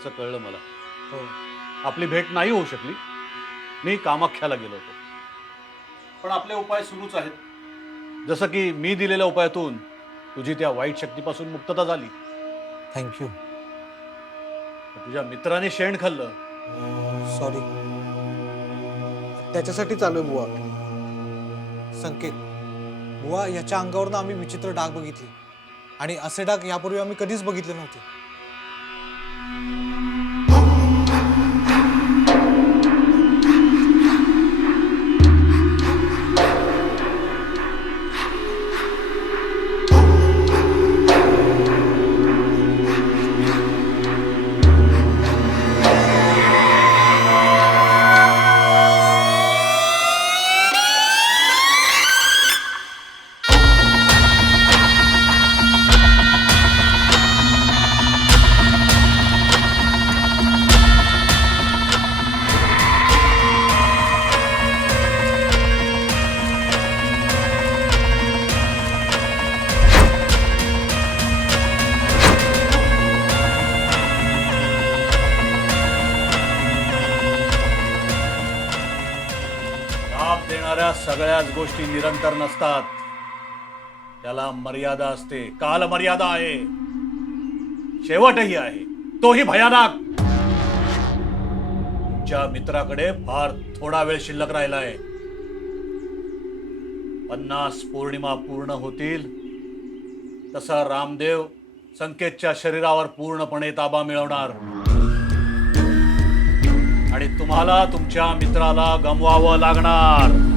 असल्याचं कळलं मला. हो. आपली भेट नाही होऊ शकली. मी कामाख्याला गेलो होतो, पण आपले उपाय सुरूच आहेत. जसं की मी दिलेल्या उपायातून तुझी त्या वाईट शक्तीपासून मुक्तता झाली. थँक्यू. तुझ्या मित्राने शेण खाल्लं. सॉरी. त्याच्यासाठी चालू आहे बुवा. संकेत, बुवा याच्या अंगावरनं आम्ही विचित्र डाग बघितले आणि असे डाग यापूर्वी आम्ही कधीच बघितले नव्हते. लाभ देणाऱ्या सगळ्याच गोष्टी निरंतर नसतात. त्याला मर्यादा असते. काल मर्यादा आहे, शेवटही आहे, तोही भयानक. तुमच्या मित्राकडे फार थोडा वेळ शिल्लक राहिलाय. 50 पौर्णिमा पूर्ण होतील तसा रामदेव संकेतच्या शरीरावर पूर्णपणे ताबा मिळवणार आणि तुम्हाला तुमच्या मित्राला गमवावं लागणार.